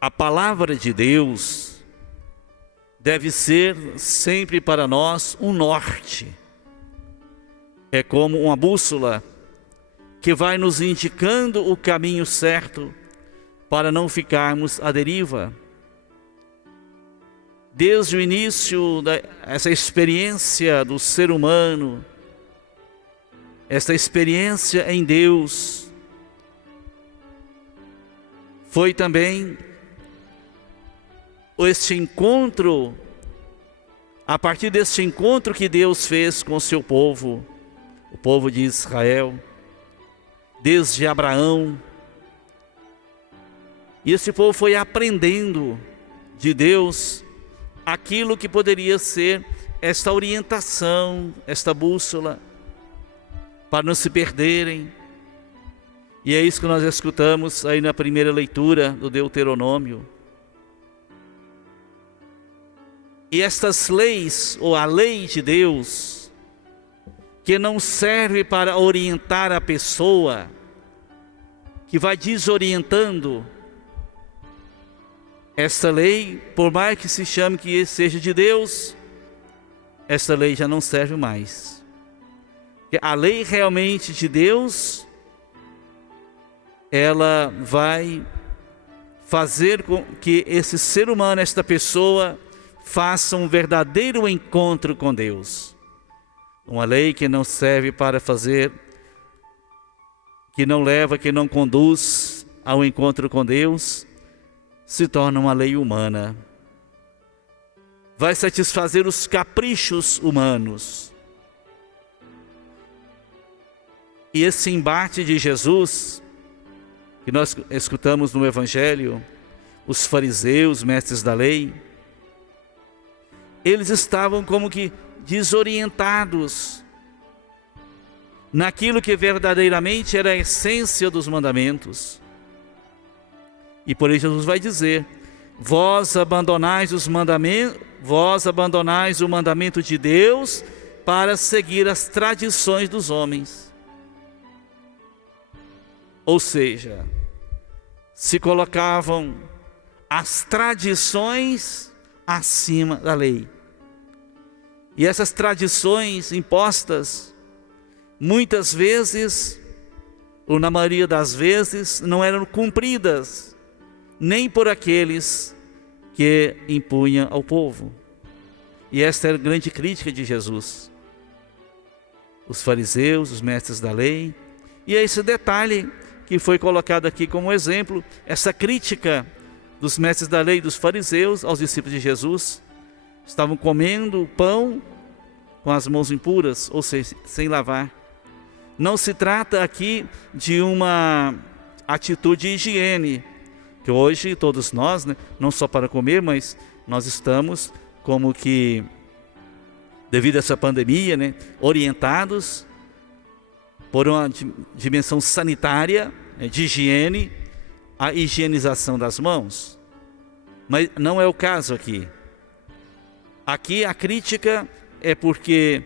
A palavra de Deus deve ser sempre para nós um norte. É como uma bússola que vai nos indicando o caminho certo para não ficarmos à deriva. Desde o início dessa experiência do ser humano, esta experiência em Deus, foi também este encontro, a partir deste encontro que Deus fez com o seu povo, o povo de Israel, desde Abraão. E esse povo foi aprendendo de Deus aquilo que poderia ser esta orientação, esta bússola, para não se perderem. E é isso que nós escutamos aí na primeira leitura do Deuteronômio. E estas leis, ou a lei de Deus, que não serve para orientar a pessoa, que vai desorientando, esta lei, por mais que se chame que seja de Deus, esta lei já não serve mais. A lei realmente de Deus, ela vai fazer com que esse ser humano, esta pessoa, faça um verdadeiro encontro com Deus. Uma lei que não serve para fazer, que não leva, que não conduz ao encontro com Deus, se torna uma lei humana. Vai satisfazer os caprichos humanos. E esse embate de Jesus, que nós escutamos no Evangelho, os fariseus, mestres da lei, eles estavam como que desorientados naquilo que verdadeiramente era a essência dos mandamentos. E por isso Jesus vai dizer: vós abandonais os mandamentos, vós abandonais o mandamento de Deus para seguir as tradições dos homens. Ou seja, se colocavam as tradições acima da lei. E essas tradições impostas, muitas vezes, ou na maioria das vezes, não eram cumpridas, nem por aqueles que impunham ao povo. E esta era a grande crítica de Jesus. Os fariseus, os mestres da lei, e é esse detalhe que foi colocado aqui como exemplo, essa crítica dos mestres da lei, dos fariseus, aos discípulos de Jesus. Estavam comendo pão com as mãos impuras, ou seja, sem lavar. Não se trata aqui de uma atitude de higiene, que hoje todos nós, não só para comer, mas nós estamos como que, devido a essa pandemia, orientados por uma dimensão sanitária, de higiene, a higienização das mãos. Mas não é o caso aqui. Aqui a crítica é porque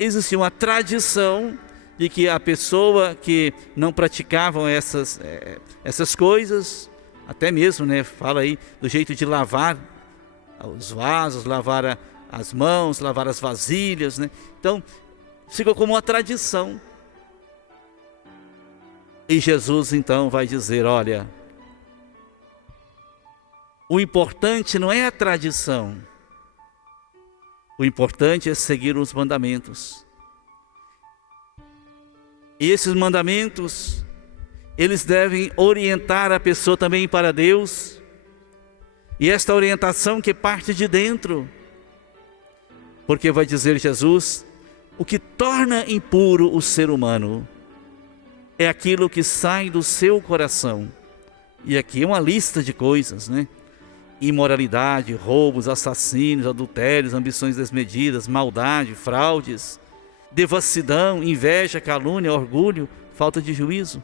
existia uma tradição de que a pessoa que não praticavam essas coisas, até mesmo, fala aí do jeito de lavar os vasos, lavar as mãos, lavar as vasilhas, Então, ficou como uma tradição. E Jesus então vai dizer: olha, o importante não é a tradição, o importante é seguir os mandamentos. E esses mandamentos, eles devem orientar a pessoa também para Deus. E esta orientação que parte de dentro, porque vai dizer Jesus, o que torna impuro o ser humano é aquilo que sai do seu coração. E aqui é uma lista de coisas, Imoralidade, roubos, assassínios, adultérios, ambições desmedidas, maldade, fraudes, devassidão, inveja, calúnia, orgulho, falta de juízo.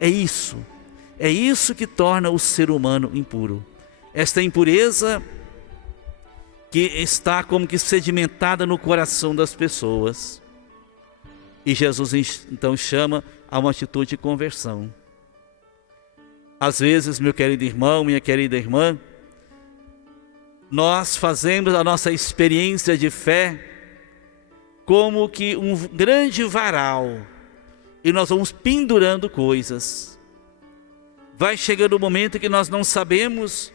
É isso que torna o ser humano impuro. Esta impureza que está como que sedimentada no coração das pessoas. E Jesus então chama a uma atitude de conversão. Às vezes, meu querido irmão, minha querida irmã, nós fazemos a nossa experiência de fé como que um grande varal, e nós vamos pendurando coisas. Vai chegando o momento que nós não sabemos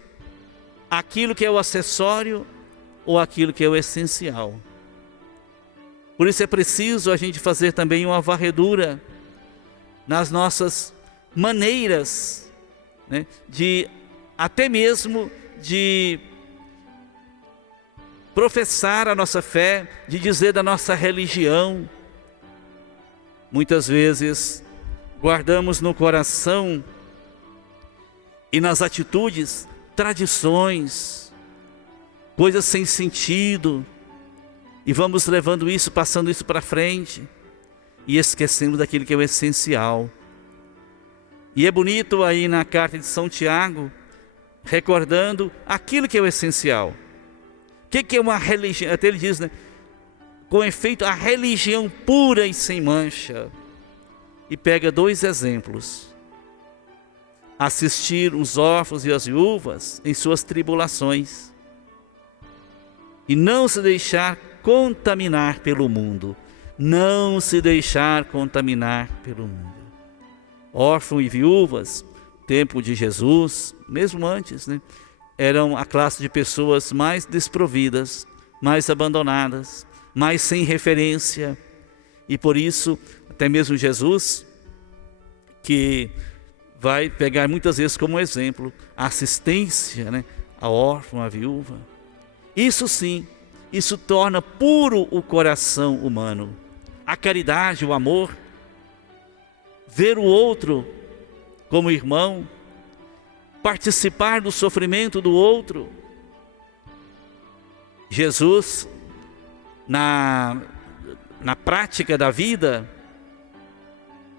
aquilo que é o acessório ou aquilo que é o essencial. Por isso é preciso a gente fazer também uma varredura nas nossas maneiras, né, até mesmo de professar a nossa fé, de dizer da nossa religião. Muitas vezes guardamos no coração e nas atitudes tradições, coisas sem sentido, e vamos levando isso, passando isso para frente e esquecendo daquilo que é o essencial. E é bonito aí na carta de São Tiago, recordando aquilo que é o essencial. O que é uma religião? Até ele diz, né? Com efeito, a religião pura e sem mancha. E pega 2 exemplos. Assistir os órfãos e as viúvas em suas tribulações. E não se deixar contaminar pelo mundo. Não se deixar contaminar pelo mundo. Órfãos e viúvas, tempo de Jesus, mesmo antes, né? Eram a classe de pessoas mais desprovidas, mais abandonadas, mais sem referência. E por isso, até mesmo Jesus, que vai pegar muitas vezes como exemplo a assistência, né, a órfã, a viúva. Isso sim, isso torna puro o coração humano. A caridade, o amor, ver o outro como irmão, participar do sofrimento do outro. Jesus, na prática da vida,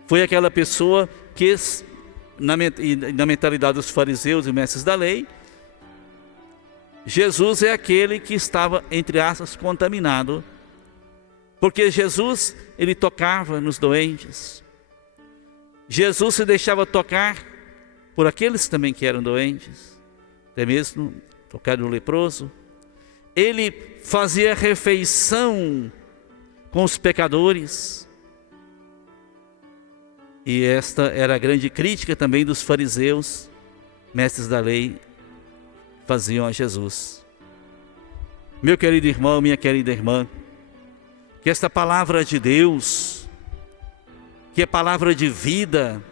foi aquela pessoa que, na mentalidade dos fariseus e mestres da lei, Jesus é aquele que estava, entre aspas, contaminado, porque Jesus, ele tocava nos doentes. Jesus se deixava tocar por aqueles também que eram doentes, até mesmo tocar no leproso. Ele fazia refeição com os pecadores. E esta era a grande crítica também dos fariseus, mestres da lei, faziam a Jesus. Meu querido irmão, minha querida irmã, que esta palavra de Deus, que é palavra de vida,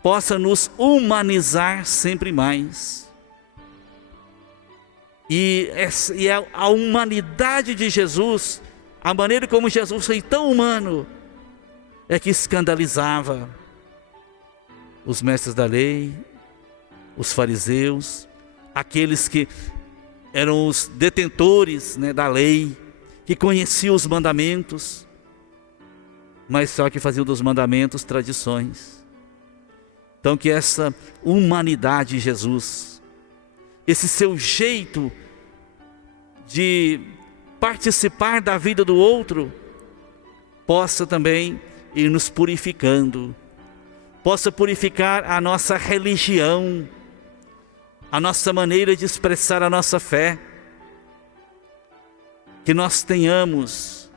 possa nos humanizar sempre mais. E a humanidade de Jesus, a maneira como Jesus foi tão humano, é que escandalizava os mestres da lei, os fariseus, aqueles que eram os detentores, né, da lei, que conheciam os mandamentos, mas só que faziam dos mandamentos tradições. Então que essa humanidade de Jesus, esse seu jeito de participar da vida do outro, possa também ir nos purificando, possa purificar a nossa religião, a nossa maneira de expressar a nossa fé, que nós tenhamos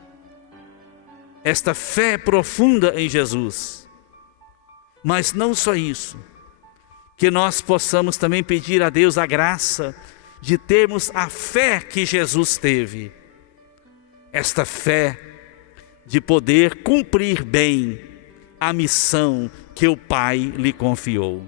esta fé profunda em Jesus. Mas não só isso, que nós possamos também pedir a Deus a graça de termos a fé que Jesus teve, esta fé de poder cumprir bem a missão que o Pai lhe confiou.